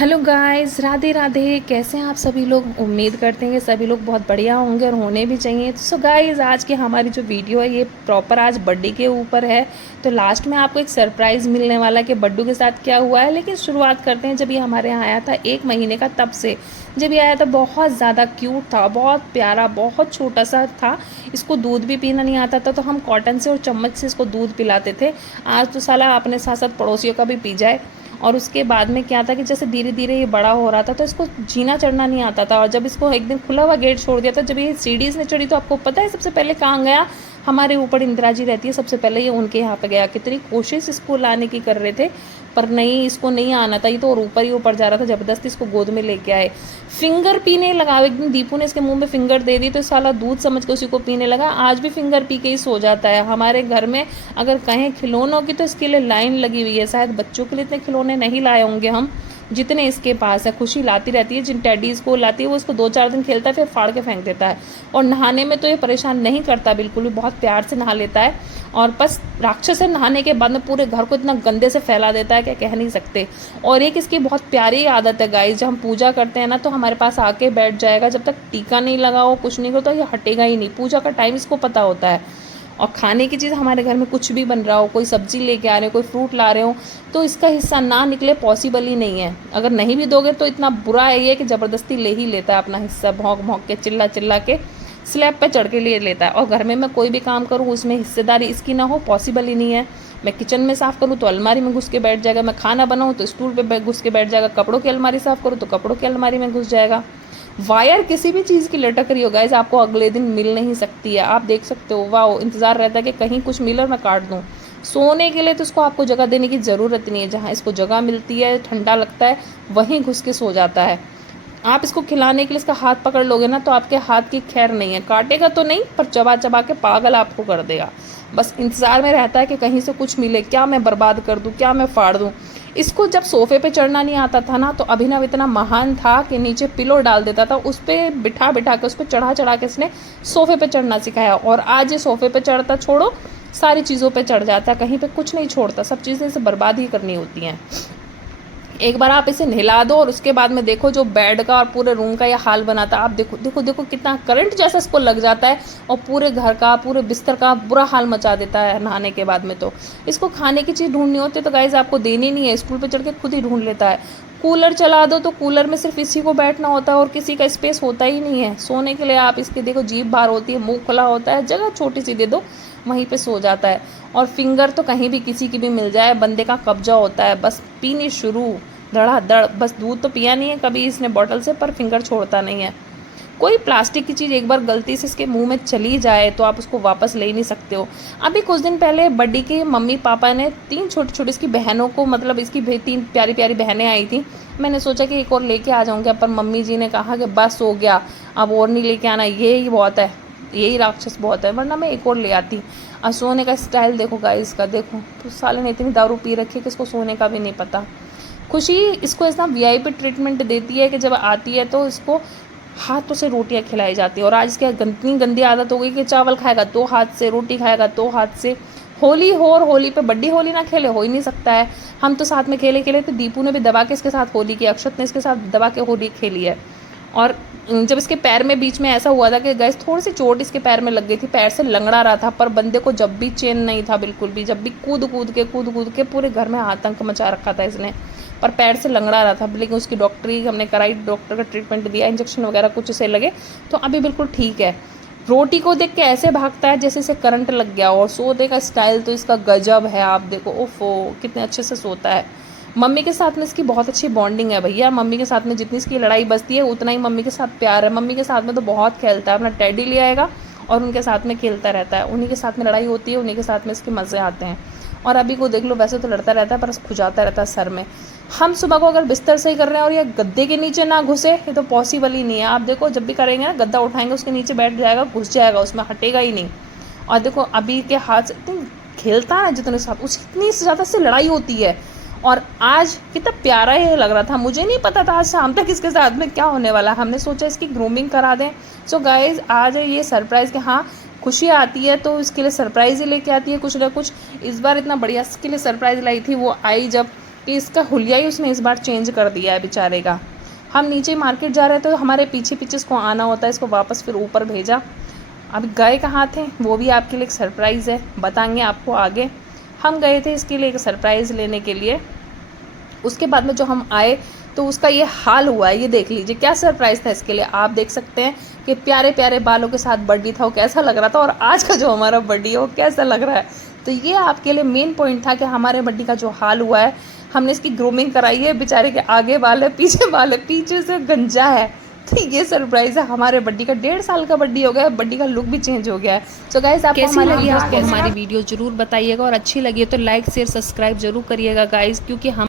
Hello guys, Radhe Radhe. कैसे हैं आप सभी लोग? उम्मीद करते हैं कि सभी लोग बहुत बढ़िया होंगे और होने भी चाहिए। तो गाइस, आज की हमारी जो वीडियो है ये प्रॉपर आज बर्थडे के ऊपर है। तो लास्ट में आपको एक सरप्राइज़ मिलने वाला है कि बड्डू के साथ क्या हुआ है। लेकिन शुरुआत करते हैं जब ये हमारे यहाँ आया था 1 महीने का, तब से जब ये आया था बहुत ज़्यादा क्यूट था, बहुत प्यारा, बहुत छोटा सा था। इसको दूध भी पीना नहीं आता था तो हम कॉटन से और चम्मच से इसको दूध पिलाते थे। आज तो साला अपने साथ साथ पड़ोसियों का भी पी जाए। और उसके बाद में क्या था कि जैसे धीरे धीरे ये बड़ा हो रहा था तो इसको जीना चढ़ना नहीं आता था। और जब इसको एक दिन खुला हुआ गेट छोड़ दिया था, जब ये सीढ़ी ने चढ़ी तो आपको पता है सबसे पहले कहाँ गया? हमारे ऊपर इंदिरा जी रहती है, सबसे पहले ये उनके यहाँ पे गया। कितनी कोशिश इसको लाने की कर रहे थे पर नहीं, इसको नहीं आना था। ये तो और ऊपर ही ऊपर जा रहा था। ज़बरदस्ती इसको गोद में लेके आए, फिंगर पीने लगा। एक दिन दीपू ने इसके मुंह में फिंगर दे दी तो साला दूध समझ के उसी को पीने लगा। आज भी फिंगर पी के ही सो जाता है। हमारे घर में अगर कहें खिलौनों की तो इसके लिए लाइन लगी हुई है। शायद बच्चों के लिए इतने खिलौने नहीं लाए होंगे हम जितने इसके पास है। खुशी लाती रहती है, जिन टेडीज़ को लाती है वो इसको 2-4 दिन खेलता है फिर फाड़ के फेंक देता है। और नहाने में तो ये परेशान नहीं करता बिल्कुल भी, बहुत प्यार से नहा लेता है। और बस राक्षस है, नहाने के बाद में पूरे घर को इतना गंदे से फैला देता है क्या कह नहीं सकते। और एक इसकी बहुत प्यारी आदत है गाइस, जब हम पूजा करते हैं ना तो हमारे पास आके बैठ जाएगा। जब तक टीका नहीं लगा हो, कुछ नहीं हो, तो ये हटेगा ही नहीं। पूजा का टाइम इसको पता होता है। और खाने की चीज़, हमारे घर में कुछ भी बन रहा हो, कोई सब्जी लेके आ रहे हो, कोई फ्रूट ला रहे हो, तो इसका हिस्सा ना निकले पॉसिबल ही नहीं है। अगर नहीं भी दोगे तो इतना बुरा है ये कि ज़बरदस्ती ले ही लेता है अपना हिस्सा। भौंक भौंक के, चिल्ला चिल्ला के स्लैब पे चढ़ के ले लेता है। और घर में मैं कोई भी काम करूँ उसमें हिस्सेदारी इसकी ना हो, पॉसिबल ही नहीं है। मैं किचन में साफ़ करूँ तो अलमारी में घुस के बैठ जाएगा, मैं खाना बनाऊँ तो स्टूल पे घुस के बैठ जाएगा, कपड़ों की अलमारी साफ़ करूँ तो कपड़ों की अलमारी में घुस जाएगा। वायर किसी भी चीज़ की लटक रही हो गाइस, आपको अगले दिन मिल नहीं सकती है। आप देख सकते हो, वाह, इंतज़ार रहता है कि कहीं कुछ मिले और मैं काट दूँ। सोने के लिए तो इसको आपको जगह देने की ज़रूरत नहीं है। जहाँ इसको जगह मिलती है, ठंडा लगता है, वहीं घुस के सो जाता है। आप इसको खिलाने के लिए इसका हाथ पकड़ लोगे ना तो आपके हाथ की खैर नहीं है। काटेगा तो नहीं पर चबा चबा के पागल आपको कर देगा। बस इंतज़ार में रहता है कि कहीं से कुछ मिले, क्या मैं बर्बाद कर दूँ, क्या मैं फाड़ दूँ। इसको जब सोफ़े पे चढ़ना नहीं आता था ना तो अभिनव इतना महान था कि नीचे पिलो डाल देता था, उस पर बिठा बिठा के, उस पर चढ़ा चढ़ा के इसने सोफ़े पे चढ़ना सिखाया। और आज ये सोफ़े पे चढ़ता छोड़ो, सारी चीज़ों पे चढ़ जाता है, कहीं पे कुछ नहीं छोड़ता। सब चीज़ें इसे बर्बाद ही करनी होती हैं। एक बार आप इसे नहला दो और उसके बाद में देखो जो बेड का और पूरे रूम का ये हाल बनाता है। आप देखो देखो देखो कितना करंट जैसा इसको लग जाता है और पूरे घर का, पूरे बिस्तर का बुरा हाल मचा देता है नहाने के बाद में। तो इसको खाने की चीज़ ढूंढनी होती है तो गाइस आपको देनी नहीं है, स्कूल पे चढ़ के खुद ही ढूंढ लेता है। कूलर चला दो तो कूलर में सिर्फ इसी को बैठना होता है और किसी का स्पेस होता ही नहीं है सोने के लिए। आप इसके देखो, जीभ बाहर होती है, मुंह खुला होता है, जगह छोटी सी दे दो वहीं पे सो जाता है। और फिंगर तो कहीं भी किसी की भी मिल जाए, बंदे का कब्जा होता है। बस पीनी शुरू, धड़ाधड़। बस दूध तो पिया नहीं है कभी इसने बॉटल से, पर फिंगर छोड़ता नहीं है। कोई प्लास्टिक की चीज़ एक बार गलती से इसके मुंह में चली जाए तो आप उसको वापस ले नहीं सकते हो। अभी कुछ दिन पहले बड्डी के मम्मी पापा ने 3 छोटी छोटी इसकी बहनों को, मतलब इसकी 3 प्यारी प्यारी बहनें आई थी। मैंने सोचा कि एक और लेके आ जाऊँगा, पर मम्मी जी ने कहा कि बस हो गया, अब और नहीं लेके आना, ये ही बहुत है, यही राक्षस बहुत है, वरना मैं एक और ले आती। और सोने का स्टाइल देखो गाइस का, देखो तो साले ने इतनी दारू पी रखी है कि इसको सोने का भी नहीं पता। खुशी इसको इतना वीआईपी ट्रीटमेंट देती है कि जब आती है तो इसको हाथों से रोटियां खिलाई जाती है। और आज इसकी इतनी गंदी आदत हो गई कि चावल खाएगा 2 हाथ से, रोटी खाएगा 2 हाथ से। होली हो और होली पे बड्डी होली ना खेले, हो ही नहीं सकता है। हम तो साथ में खेले खेले तो दीपू ने भी दबा के इसके साथ होली की, अक्षत ने इसके साथ दबा के होली खेली है। और जब इसके पैर में बीच में ऐसा हुआ था कि गैस थोड़ी सी चोट इसके पैर में लग गई थी, पैर से लंगड़ा रहा था, पर बंदे को जब भी चैन नहीं था बिल्कुल भी। जब भी कूद कूद के पूरे घर में आतंक मचा रखा था इसने, पर पैर से लंगड़ा रहा था। लेकिन उसकी डॉक्टरी हमने कराई, डॉक्टर का ट्रीटमेंट दिया, इंजेक्शन वगैरह कुछ उसे लगे तो अभी बिल्कुल ठीक है। रोटी को देख के ऐसे भागता है जैसे इसे करंट लग गया। और सोने का स्टाइल तो इसका गजब है, आप देखो, ओफो कितने अच्छे से सोता है। मम्मी के साथ में इसकी बहुत अच्छी बॉन्डिंग है भैया। मम्मी के साथ में जितनी इसकी लड़ाई बजती है उतना ही मम्मी के साथ प्यार है। मम्मी के साथ में तो बहुत खेलता है, अपना टेडी ले आएगा और उनके साथ में खेलता रहता है। उन्हीं के साथ में लड़ाई होती है, उन्हीं के साथ में इसके मज़े आते हैं। और अभी को देख लो, वैसे तो लड़ता रहता है पर खुजाता रहता है सर में। हम सुबह को अगर बिस्तर से ही कर रहे हैं और ये गद्दे के नीचे ना घुसे, ये तो पॉसिबल ही नहीं है। आप देखो, जब भी करेंगे ना, गद्दा उठाएंगे उसके नीचे बैठ जाएगा, घुस जाएगा उसमें, हटेगा ही नहीं। और देखो अभी के हाथ से इतनी खेलता है जितने साथ, उसकी इतनी ज़्यादा से लड़ाई होती है। और आज कितना प्यारा ये लग रहा था, मुझे नहीं पता था आज शाम तक इसके साथ में क्या होने वाला। हमने सोचा इसकी ग्रूमिंग करा दें। सो गाइज, आज ये सरप्राइज़ कि हाँ, खुशी आती है तो इसके लिए सरप्राइज़ ही लेके आती है कुछ ना कुछ। इस बार इतना बढ़िया इसके लिए सरप्राइज़ लाई थी, वो आई जब कि इसका हुलिया ही उसने इस बार चेंज कर दिया है बेचारे का। हम नीचे मार्केट जा रहे थे तो हमारे पीछे पीछे इसको आना होता है, इसको वापस फिर ऊपर भेजा। अब गए कहाँ थे वो भी आपके लिए एक सरप्राइज़ है, बताएंगे आपको आगे। हम गए थे इसके लिए एक सरप्राइज़ लेने के लिए। उसके बाद में जो हम आए तो उसका ये हाल हुआ है, ये देख लीजिए क्या सरप्राइज़ था इसके लिए। आप देख सकते हैं कि प्यारे प्यारे बालों के साथ बर्थडे था, वो कैसा लग रहा था, और आज का जो हमारा बर्थडे है वो कैसा लग रहा है। तो ये आपके लिए मेन पॉइंट था कि हमारे बर्थडे का जो हाल हुआ है, हमने इसकी ग्रूमिंग कराई है। बेचारे के आगे बाल है, पीछे बाल है, पीछे से गंजा है। तो ये सरप्राइज़ है हमारे बड्डी का। 1.5 साल का बड्डी हो गया है, बड्डी का लुक भी चेंज हो गया है। सो गाइस, आपको हमारी वीडियो जरूर बताइएगा, और अच्छी लगी तो लाइक शेयर सब्सक्राइब जरूर करिएगा गाइस, क्योंकि हम